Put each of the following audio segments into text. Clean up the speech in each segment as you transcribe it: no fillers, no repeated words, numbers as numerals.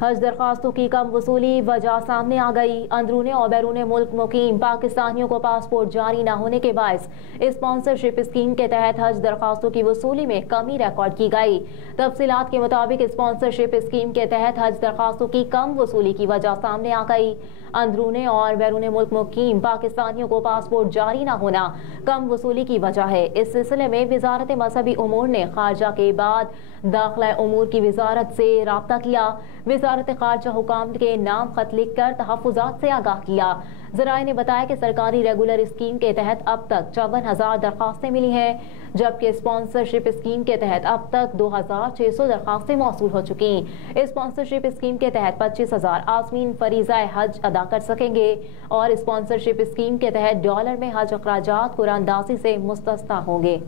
حج درخواستوں کی کم وصولی وجہ سامنے آ گئی۔ اندرون اور بیرون ملک مقیم پاکستانیوں کو پاسپورٹ جاری نہ ہونے کے باعث اسپانسرشپ اسکیم کے تحت حج درخواستوں کی وصولی میں کمی ریکارڈ کی گئی۔ تفصیلات کے مطابق اسپانسرشپ اسکیم کے تحت حج درخواستوں کی کم وصولی کی وجہ سامنے آ گئی۔ اندرون اور بیرون ملک مقیم پاکستانیوں کو پاسپورٹ جاری نہ ہونا کم وصولی کی وجہ ہے۔ اس سلسلے میں وزارت مذہبی امور نے خارجہ کے بعد داخلہ امور کی وزارت سے رابطہ کیا۔ وزارت خارجہ حکام کے نام خط لکھ کر تحفظات سے آگاہ کیا۔ ذرائع نے بتایا کہ سرکاری ریگولر اسکیم کے تحت اب تک 54,000 درخواستیں ملی ہیں، جبکہ اسپانسرشپ اسکیم کے تحت اب تک 2,600 درخواستیں موصول ہو چکی۔ اسپانسرشپ اسکیم کے تحت 25,000 عازمین فریضہ حج ادا کر سکیں گے اور اسپانسرشپ اسکیم کے تحت ڈالر میں حج اخراجات قرعہ اندازی سے مستثنی ہوں گے۔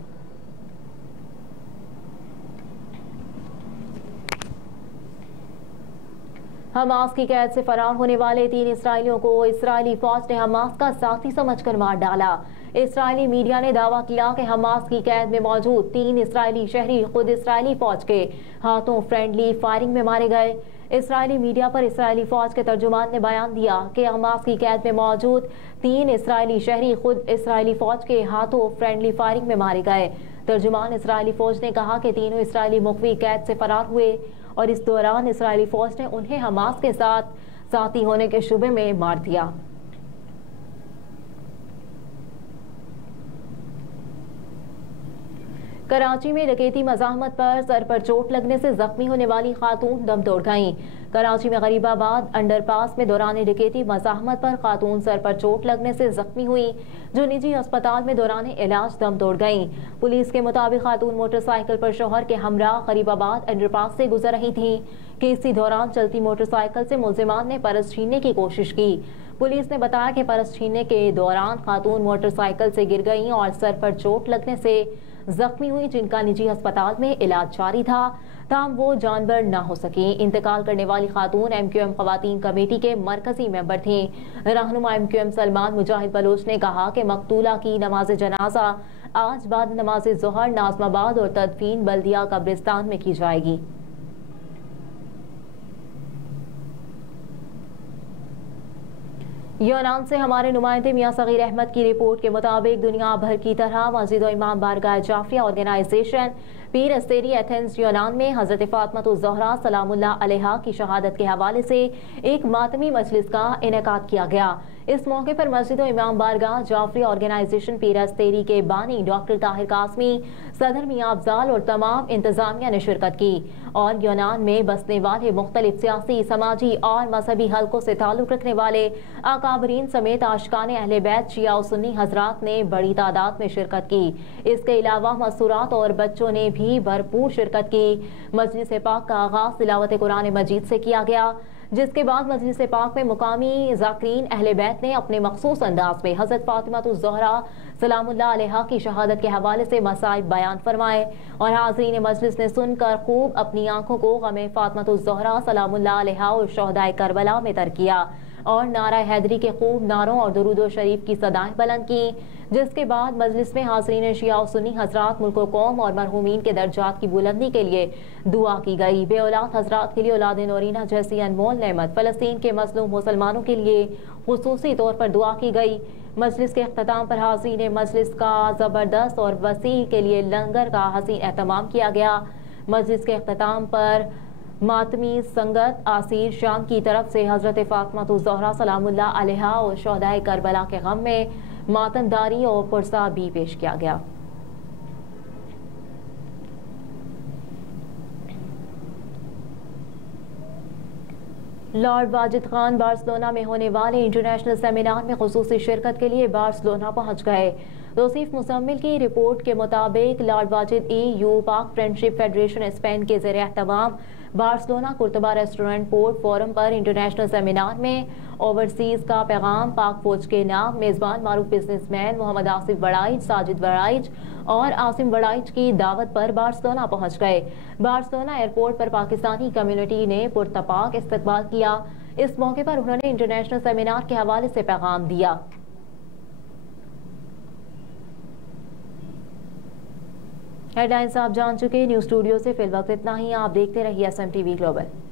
حماس کی قید سے فرار ہونے والے 3 اسرائیلیوں کو اسرائیلی فوج نے حماس کا ساتھی سمجھ کر مار ڈالا۔ اسرائیلی میڈیا نے دعویٰ کیا کہ حماس کی قید میں موجود 3 اسرائیلی شہری خود اسرائیلی فوج کے ہاتھوں فرینڈلی فائرنگ میں مارے گئے۔ اسرائیلی میڈیا پر اسرائیلی فوج کے ترجمان نے بیان دیا کہ حماس کی قید میں موجود 3 اسرائیلی شہری خود اسرائیلی فوج کے ہاتھوں فرینڈلی فائرنگ میں مارے گئے۔ ترجمان اسرائیلی فوج نے کہا کہ تینوں اسرائیلی مخفی قید سے فرار ہوئے اور اس دوران اسرائیلی فوج نے انہیں حماس کے ساتھ ساتھی ہونے کے شبے میں مار دیا۔ کراچی میں ڈکیتی مزاحمت پر سر پر چوٹ لگنے سے زخمی ہونے والی خاتون دم توڑ گئیں۔ کراچی میں غریب آباد انڈر پاس میں دوران ڈکیتی مزاحمت پر خاتون سر پر چوٹ لگنے سے زخمی ہوئی، جو نجی اسپتال میں دوران علاج دم توڑ گئیں۔ پولیس کے مطابق خاتون موٹر سائیکل پر شوہر کے ہمراہ غریب آباد انڈر پاس سے گزر رہی تھیں کہ اسی دوران چلتی موٹر سائیکل سے ملزمان نے پرس چھیننے کی کوشش کی۔ پولیس نے بتایا کہ پرس چھیننے کے دوران خاتون موٹر سائیکل سے گر گئیں اور سر پر چوٹ لگنے سے زخمی ہوئی، جن کا نجی اسپتال میں علاج جاری تھا، تاہم وہ جانبر نہ ہو سکیں۔ انتقال کرنے والی خاتون MQM خواتین کمیٹی کے مرکزی ممبر تھیں۔ رہنما MQM سلمان مجاہد بلوچ نے کہا کہ مقتولہ کی نماز جنازہ آج بعد نماز ظہر ناظم آباد اور تدفین بلدیہ قبرستان میں کی جائے گی۔ یونان سے ہمارے نمائندے میاں صغیر احمد کی رپورٹ کے مطابق دنیا بھر کی طرح مسجد و امام بارگاہ جعفریہ آرگنائزیشن پیر استیری ایتھنز یونان میں حضرت فاطمہ الزہرا سلام اللہ علیہا کی شہادت کے حوالے سے ایک ماتمی مجلس کا انعقاد کیا گیا۔ اس موقع پر مسجد و امام بارگاہ جعفریہ آرگنائزیشن پیر استیری کے بانی ڈاکٹر طاہر قاسمی، صدر میاں افضال اور تمام انتظامیہ نے شرکت کی اور یونان میں بسنے والے مختلف سیاسی، سماجی اور مذہبی حلقوں سے تعلق رکھنے والے اکابرین سمیت عاشقان اہل بیت شیعہ و سنی حضرات نے بڑی تعداد میں شرکت کی۔ اس کے علاوہ مستورات اور بچوں نے بھی بھرپور شرکت کی۔ مجلس پاک کا آغاز تلاوت قرآن مجید سے کیا گیا، جس کے بعد مجلس پاک میں مقامی ذاکرین اہل بیت نے اپنے مخصوص انداز میں حضرت فاطمہ الزہرا سلام اللہ علیہا کی شہادت کے حوالے سے مسائل بیان فرمائے اور حاضرین مجلس نے سن کر خوب اپنی آنکھوں کو غم فاطمہ الزہرا سلام اللہ علیہا اور شہدائے کربلا میں تر کیا اور نعرہ حیدری کے خوب نعروں اور درود و شریف کی صدائیں بلند کی، جس کے بعد مجلس میں حاضرین شیعہ و سنی حضرات ملک و قوم اور مرحومین کے درجات کی بلندی کے لیے دعا کی گئی۔ بے اولاد حضرات کے لیے اولاد نورینہ جیسی انمول نعمت، فلسطین کے مظلوم مسلمانوں کے لیے خصوصی طور پر دعا کی گئی۔ مجلس کے اختتام پر حاضرین مجلس کا زبردست اور وسیع کے لیے لنگر کا حسین اہتمام کیا گیا۔ مجلس کے اختتام پر ماتمی سنگت آسیر شام کی طرف سے حضرت فاطمہ الزہرا سلام اللہ علیہا اور شہدائے کربلا کے غم میں ماتمداری اور پرسہ بھی پیش کیا گیا۔ لارڈ واجد خان بارسلونا میں ہونے والے انٹرنیشنل سیمینار میں خصوصی شرکت کے لیے بارسلونا پہنچ گئے۔ توصیف مزمل کی رپورٹ کے مطابق لارڈ واجد EU پاک فرینڈشپ فیڈریشن اسپین کے زیر اہتمام بارسلونا کرتبہ ریسٹورنٹ پورٹ فورم پر انٹرنیشنل سیمینار میں اوورسیز کا پیغام پاک فوج کے نام میزبان معروف بزنس مین محمد آصف وڑائچ، ساجد وڑائچ اور عاصم وڑائچ کی دعوت پر بارسلونا پہنچ گئے۔ بارسلونا ایئرپورٹ پر پاکستانی کمیونٹی نے پرتپاک استقبال کیا۔ اس موقع پر انہوں نے انٹرنیشنل سیمینار کے حوالے سے پیغام دیا۔ ہیڈ لائنز آپ جان چکے، نیوز اسٹوڈیو سے فی الوقت اتنا ہی۔ آپ دیکھتے رہیے SM TV گلوبل۔